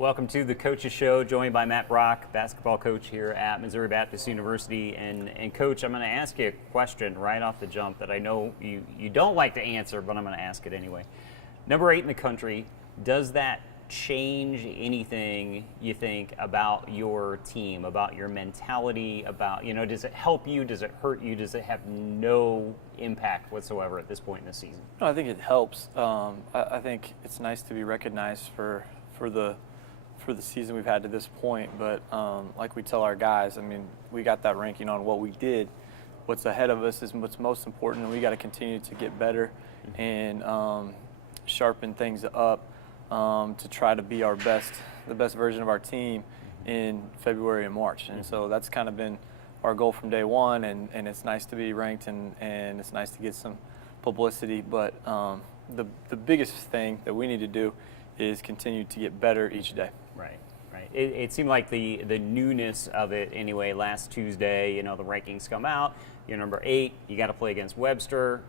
Welcome to the Coaches Show, joined by Matt Brock, basketball coach here at Missouri Baptist University. And Coach, I'm going to ask you a question right off the jump that I know you don't like to answer, but I'm going to ask it anyway. Number 8 in the country, does that change anything you think about your team, about your mentality, about, does it help you, does it hurt you, does it have no impact whatsoever at this point in the season? No, I think it helps. I think it's nice to be recognized for the season we've had to this point, but like we tell our guys, I mean, we got that ranking on what we did. What's ahead of us is what's most important, and we got to continue to get better and sharpen things up to try to be the best version of our team in February and March. And so that's kind of been our goal from day one, and it's nice to be ranked and it's nice to get some publicity, but the biggest thing that we need to do is continue to get better each day. Right. It seemed like the newness of it anyway. Last Tuesday, the rankings come out. You're number 8. You got to play against Webster.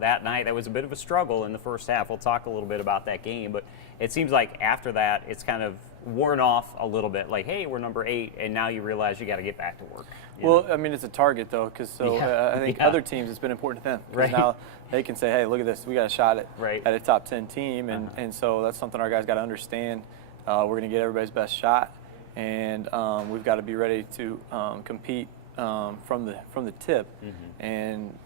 That night that was a bit of a struggle in the first half. We'll talk a little bit about that game, but it seems like after that it's kind of worn off a little bit. Like, hey, we're number 8, and now you realize you got to get back to work. Well, I mean, it's a target though, because I think other teams, it's been important to them. Right. Now they can say, hey, look at this, we got a shot at a top 10 team, and so that's something our guys got to understand. We're going to get everybody's best shot, and we've got to be ready to compete from the tip. And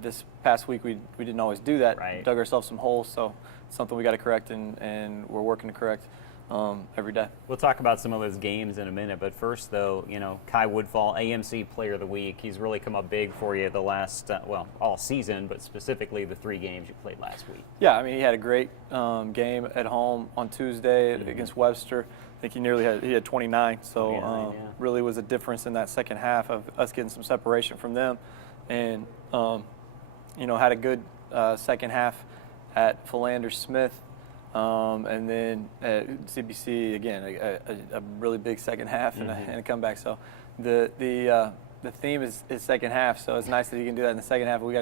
this past week we didn't always do that. Right. Dug ourselves some holes, so it's something we got to correct, and we're working to correct every day. We'll talk about some of those games in a minute, but first, though, Kai Woodfall, AMC Player of the Week. He's really come up big for you the last, all season, but specifically the 3 games you played last week. Yeah, I mean, he had a great game at home on Tuesday against Webster. I think he had 29, so really was a difference in that second half of us getting some separation from them, and had a good second half at Philander Smith. And then at CBC again, a really big second half and a comeback. So the theme is second half. So it's nice that you can do that in the second half. We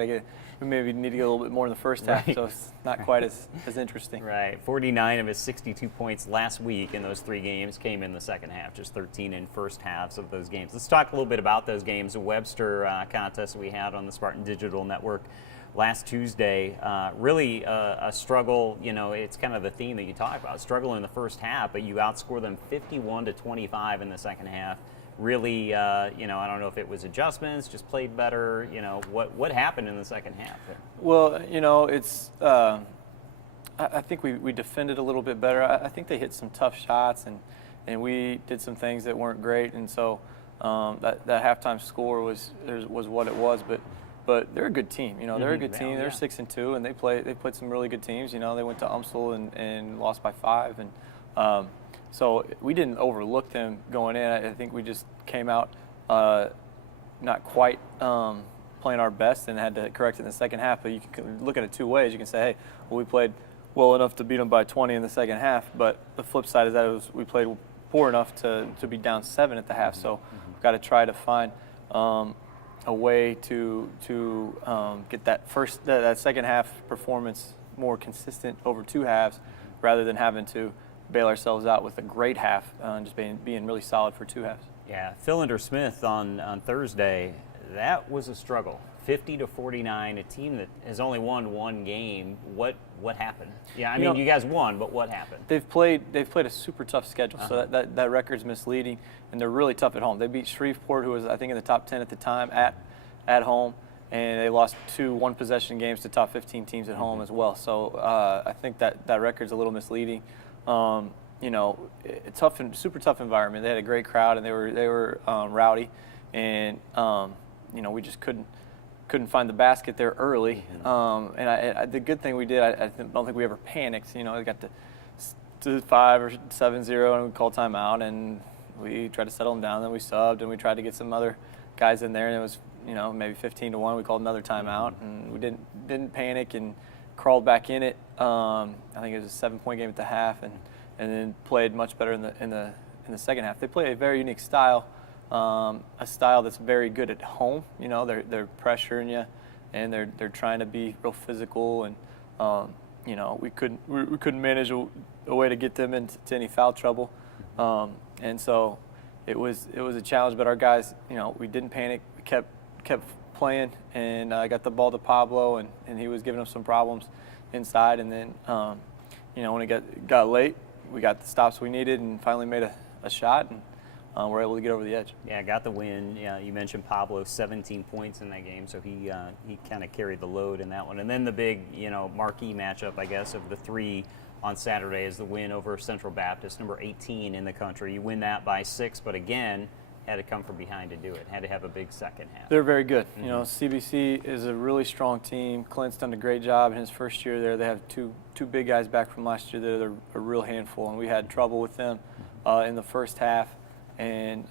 maybe need to get a little bit more in the first half. So it's not quite as interesting. Right. 49 of his 62 points last week in those 3 games came in the second half. Just 13 in first halves of those games. Let's talk a little bit about those games. The Webster contest we had on the Spartan Digital Network last Tuesday, really a struggle. It's kind of the theme that you talk about, struggle in the first half, but you outscore them 51-25 in the second half. Really, I don't know if it was adjustments, just played better. What happened in the second half there? Well, it's I think we defended a little bit better. I think they hit some tough shots, and we did some things that weren't great, and so that halftime score was what it was, but they're a good team. They're a good team. They're 6-2, and they played some really good teams. They went to UMSL and lost by 5, and so we didn't overlook them going in. I think we just came out not quite playing our best and had to correct it in the second half. But you can look at it 2 ways. You can say, hey, well, we played well enough to beat them by 20 in the second half, but the flip side is that we played poor enough to be down 7 at the half. So we've got to try to find a way to get that second half performance more consistent over 2 halves, rather than having to bail ourselves out with a great half and just being really solid for 2 halves. Yeah, Philander Smith on Thursday, that was a struggle. 50-49, a team that has only won 1 game. What happened? Yeah, I mean, you guys won, but what happened? They've played a super tough schedule, so that record's misleading, and they're really tough at home. They beat Shreveport, who was, I think, in the top 10 at the time, at home, and they lost 2 one-possession games to top 15 teams at home as well. So I think that record's a little misleading. Tough and super tough environment. They had a great crowd, and they were rowdy, and we just couldn't find the basket there early. And the good thing we did, I don't think we ever panicked. We got to 5 or 7-0, and we called timeout, and we tried to settle them down. Then we subbed, and we tried to get some other guys in there, and it was maybe 15-1. We called another timeout, and we didn't panic and crawled back in it. I think it was a 7-point game at the half, and then played much better in the second half. They play a very unique style. A style that's very good at home. They're pressuring you, and they're trying to be real physical, and we couldn't manage a way to get them into any foul trouble, and so it was a challenge. But our guys, we didn't panic. We kept playing, and I got the ball to Pablo, and he was giving us some problems inside. And then, when it got late, we got the stops we needed, and finally made a shot, and we're able to get over the edge. Yeah, got the win. Yeah, you mentioned Pablo, 17 points in that game, so he kind of carried the load in that one. And then the big, marquee matchup, I guess, of the three on Saturday is the win over Central Baptist, number 18 in the country. You win that by 6, but again, had to come from behind to do it. Had to have a big second half. They're very good. CBC is a really strong team. Clint's done a great job in his first year there. They have two big guys back from last year that are a real handful, and we had trouble with them in the first half. And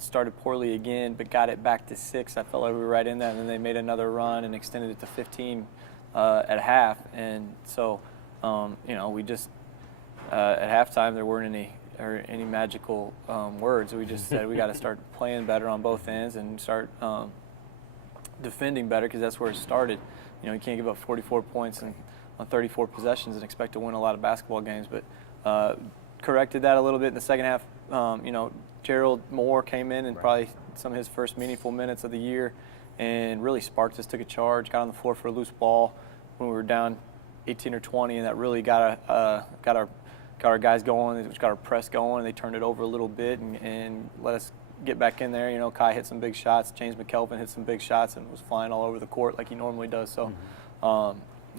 started poorly again, but got it back to 6. I felt like we were right in that, and then they made another run and extended it to 15 at half. And so, we just at halftime there weren't any magical words. We just said we got to start playing better on both ends and start defending better, because that's where it started. You can't give up 44 points on 34 possessions and expect to win a lot of basketball games, but. Corrected that a little bit in the second half. Gerald Moore came in and probably some of his first meaningful minutes of the year, and really sparked us, took a charge, got on the floor for a loose ball when we were down 18 or 20, and that really got our guys going, which got our press going, and they turned it over a little bit and let us get back in there. Kai hit some big shots, James McKelvin hit some big shots and was flying all over the court like he normally does. So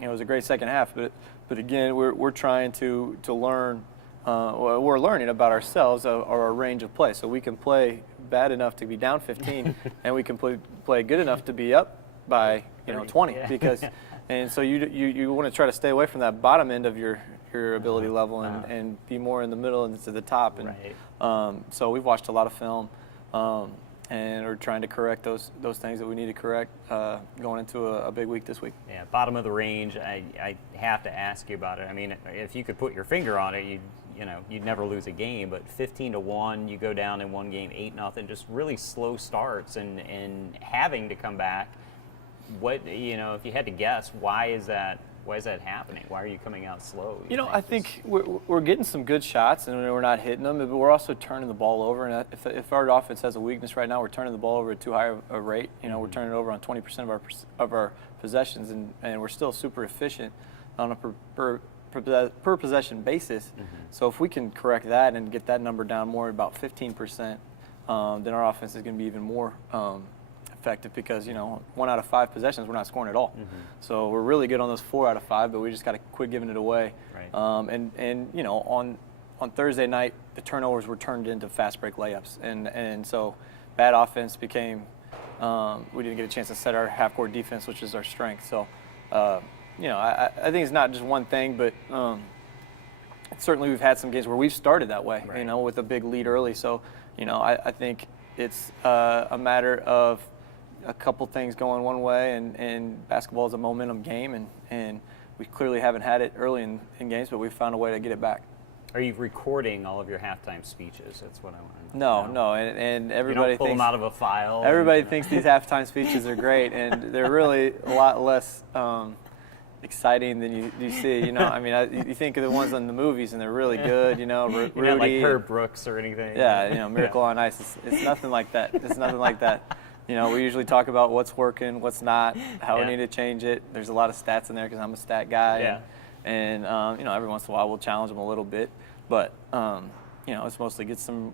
it was a great second half, but again, we're trying to learn. We're learning about ourselves or our range of play. So we can play bad enough to be down 15, and we can play good enough to be up by 20. Yeah. Because, and so you want to try to stay away from that bottom end of your ability level and be more in the middle and to the top. And so we've watched a lot of film, and we're trying to correct those things that we need to correct going into a big week this week. Yeah, bottom of the range. I have to ask you about it. I mean, if you could put your finger on it, you'd never lose a game. But 15-1, you go down in one game 8-0, just really slow starts and having to come back. What if you had to guess, why is that happening? Why are you coming out slow? I think we're getting some good shots, and we're not hitting them, but we're also turning the ball over. And if our offense has a weakness right now, we're turning the ball over at too high a rate. We're turning it over on 20% of our possessions, and we're still super efficient on a per possession basis. So if we can correct that and get that number down more about 15%, then our offense is going to be even more effective, because 1 out of 5 possessions we're not scoring at all. So we're really good on those 4 out of 5, but we just got to quit giving it away. On Thursday night, the turnovers were turned into fast break layups, and so bad offense became we didn't get a chance to set our half court defense, which is our strength. So I think it's not just one thing, but certainly we've had some games where we've started that way, with a big lead early. So I think it's a matter of a couple things going one way, and basketball is a momentum game, and we clearly haven't had it early in games, but we've found a way to get it back. Are you recording all of your halftime speeches? That's what I want to know. No, and everybody you don't pull thinks them out of a file. Everybody thinks these halftime speeches are great, and they're really a lot less exciting than you see. You think of the ones on the movies, and they're really good. Rudy, not like Herb Brooks or anything. Yeah, Miracle on Ice. It's nothing like that. It's nothing like that. We usually talk about what's working, what's not, how we need to change it. There's a lot of stats in there because I'm a stat guy. And every once in a while we'll challenge them a little bit, but it's mostly get some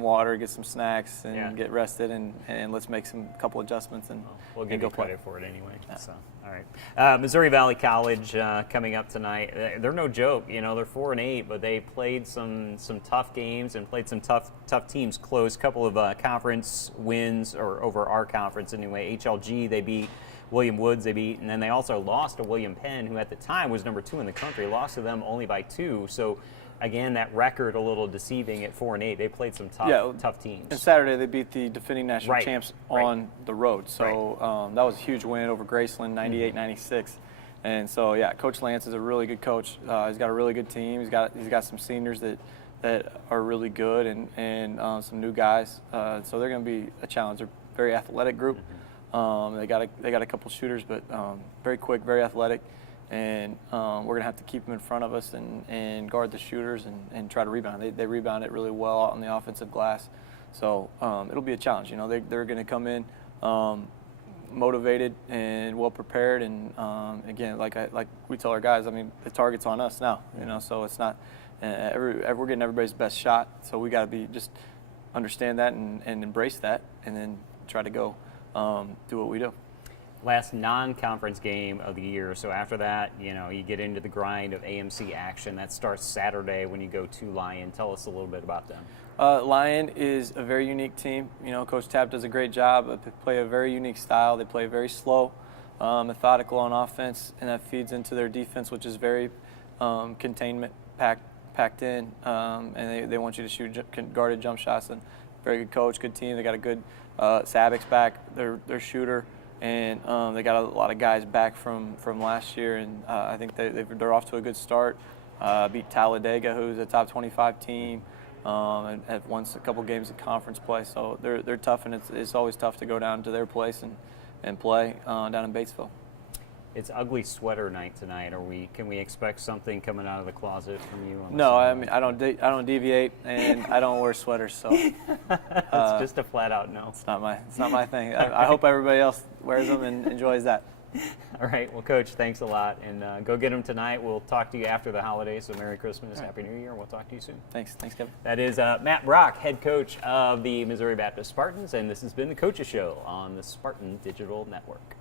water, get some snacks, and get rested, and let's make some couple adjustments and we'll give you credit for it anyway. So all right, Missouri Valley College coming up tonight. They're no joke. They're 4-8, but they played some tough games and played some tough teams. Close couple of conference wins, or over our conference anyway. HLG they beat. William Woods they beat, and then they also lost to William Penn, who at the time was number 2 in the country. Lost to them only by 2. So again, that record a little deceiving at 4-8. They played some tough teams. And Saturday they beat the defending national champs on the road. So that was a huge win over Graceland, 98-96. And so Coach Lance is a really good coach. He's got a really good team. He's got some seniors that are really good, and some new guys. So they're going to be a challenge. They're a very athletic group. They got a couple shooters, but very quick, very athletic, and we're going to have to keep them in front of us and guard the shooters and try to rebound. They rebound it really well on the offensive glass. So it'll be a challenge. You know, they're going to come in motivated and well prepared. And again, like we tell our guys, I mean, the target's on us now. You know, so it's not we're getting everybody's best shot. So we got to be just understand that and embrace that, and then try to go do what we do. Last non-conference game of the year. So after that, you know, you get into the grind of AMC action. That starts Saturday when you go to Lion. Tell us a little bit about them. Lion is a very unique team. You know, Coach Tapp does a great job. They play a very unique style. They play very slow, methodical on offense, and that feeds into their defense, which is very containment packed in. And they want you to shoot guarded jump shots. And very good coach, good team. They got a good Sabic's back, their shooter. And they got a lot of guys back from last year, and I think they're off to a good start. Beat Talladega, who's a top 25 team, and have won a couple games of conference play. So they're tough, and it's always tough to go down to their place and play down in Batesville. It's ugly sweater night tonight. Can we expect something coming out of the closet from you? No, I mean I don't deviate, and I don't wear sweaters, so it's just a flat out no. It's not my thing. I hope everybody else wears them and enjoys that. All right. Well, Coach, thanks a lot, and go get them tonight. We'll talk to you after the holidays. So Merry Christmas, Happy New Year. We'll talk to you soon. Thanks, Kevin. That is Matt Brock, head coach of the Missouri Baptist Spartans, and this has been the Coaches Show on the Spartan Digital Network.